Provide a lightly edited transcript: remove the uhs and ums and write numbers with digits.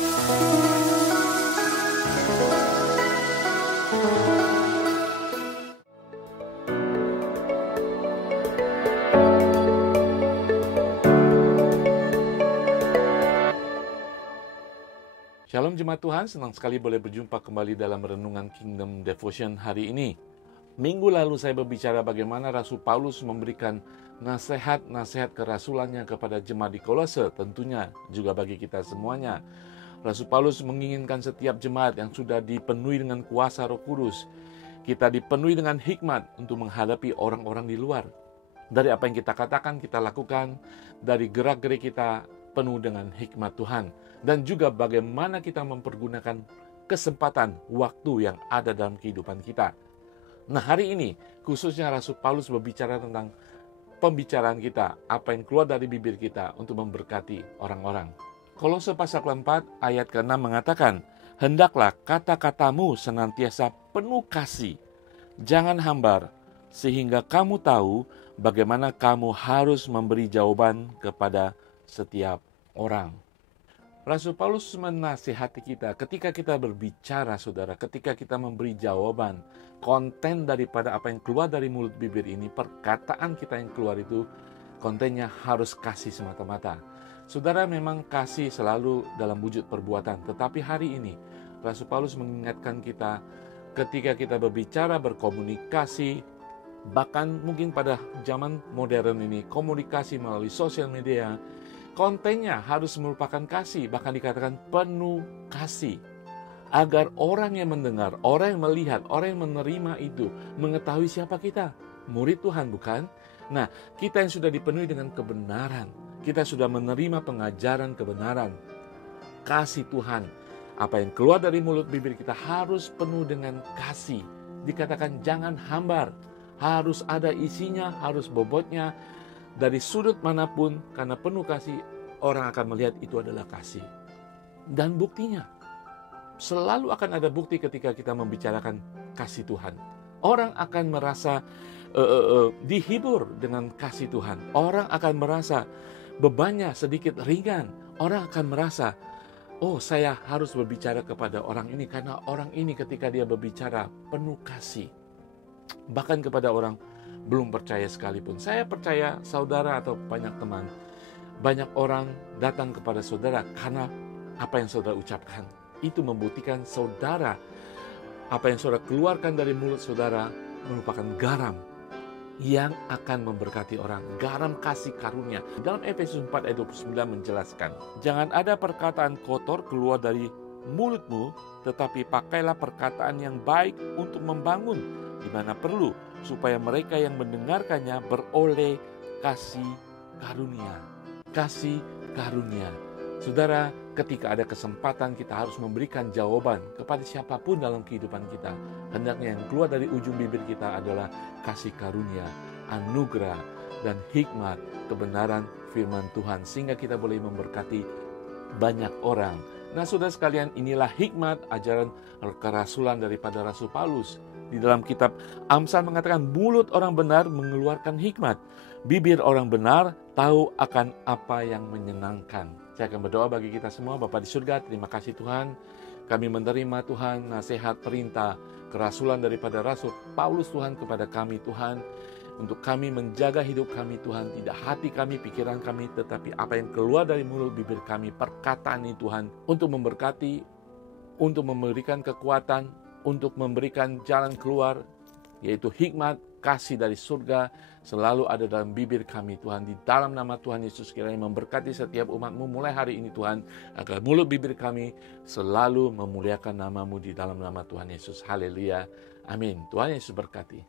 Shalom Jemaat Tuhan, senang sekali boleh berjumpa kembali dalam Renungan Kingdom Devotion hari ini. Minggu lalu saya berbicara bagaimana Rasul Paulus memberikan nasihat-nasihat kerasulannya kepada jemaat di Kolose, tentunya juga bagi kita semuanya. Rasul Paulus menginginkan setiap jemaat yang sudah dipenuhi dengan kuasa Roh Kudus, kita dipenuhi dengan hikmat untuk menghadapi orang-orang di luar. Dari apa yang kita katakan, kita lakukan, dari gerak-gerik kita penuh dengan hikmat Tuhan. Dan juga bagaimana kita mempergunakan kesempatan waktu yang ada dalam kehidupan kita. Nah, hari ini khususnya Rasul Paulus berbicara tentang pembicaraan kita, apa yang keluar dari bibir kita untuk memberkati orang-orang. Kolose pasal 4 ayat ke-6 mengatakan, "Hendaklah kata-katamu senantiasa penuh kasih, jangan hambar, sehingga kamu tahu bagaimana kamu harus memberi jawaban kepada setiap orang." Rasul Paulus menasihati kita ketika kita berbicara, saudara, ketika kita memberi jawaban, konten daripada apa yang keluar dari mulut bibir ini, perkataan kita yang keluar itu, kontennya harus kasih semata-mata. Saudara, memang kasih selalu dalam wujud perbuatan, tetapi hari ini Rasul Paulus mengingatkan kita ketika kita berbicara, berkomunikasi, bahkan mungkin pada zaman modern ini, komunikasi melalui sosial media, kontennya harus merupakan kasih, bahkan dikatakan penuh kasih. Agar orang yang mendengar, orang yang melihat, orang yang menerima itu mengetahui siapa kita. Murid Tuhan, bukan? Nah, kita yang sudah dipenuhi dengan kebenaran, kita sudah menerima pengajaran kebenaran, kasih Tuhan. Apa yang keluar dari mulut bibir kita harus penuh dengan kasih. Dikatakan jangan hambar, harus ada isinya, harus bobotnya. Dari sudut manapun, karena penuh kasih, orang akan melihat itu adalah kasih. Dan buktinya, selalu akan ada bukti ketika kita membicarakan kasih Tuhan. Orang akan merasa dihibur dengan kasih Tuhan. Orang akan merasa bebannya sedikit ringan. Orang akan merasa, oh, saya harus berbicara kepada orang ini, karena orang ini ketika dia berbicara penuh kasih. Bahkan kepada orang belum percaya sekalipun. Saya percaya saudara atau banyak teman, banyak orang datang kepada saudara karena apa yang saudara ucapkan. Itu membuktikan saudara, apa yang saudara keluarkan dari mulut saudara merupakan garam yang akan memberkati orang. Garam kasih karunia. Dalam Efesus 4 ayat 29 menjelaskan, jangan ada perkataan kotor keluar dari mulutmu, tetapi pakailah perkataan yang baik untuk membangun di mana perlu, supaya mereka yang mendengarkannya beroleh kasih karunia. Kasih karunia. Saudara, ketika ada kesempatan kita harus memberikan jawaban kepada siapapun dalam kehidupan kita. Hendaknya yang keluar dari ujung bibir kita adalah kasih karunia, anugerah, dan hikmat kebenaran firman Tuhan. Sehingga kita boleh memberkati banyak orang. Nah, saudara sekalian, inilah hikmat ajaran kerasulan daripada Rasul Paulus. Di dalam kitab Amsal mengatakan, mulut orang benar mengeluarkan hikmat. Bibir orang benar tahu akan apa yang menyenangkan. Saya akan berdoa bagi kita semua. Bapa di surga, terima kasih Tuhan. Kami menerima Tuhan nasihat, perintah, kerasulan daripada Rasul Paulus Tuhan kepada kami Tuhan. Untuk kami menjaga hidup kami Tuhan. Tidak hati kami, pikiran kami, tetapi apa yang keluar dari mulut bibir kami, perkataan ini Tuhan. Untuk memberkati, untuk memberikan kekuatan, untuk memberikan jalan keluar, yaitu hikmat, kasih dari surga, selalu ada dalam bibir kami Tuhan. Di dalam nama Tuhan Yesus kiranya memberkati setiap umat-Mu mulai hari ini Tuhan, agar mulut bibir kami selalu memuliakan nama-Mu di dalam nama Tuhan Yesus. Haleluya. Amin. Tuhan Yesus berkati.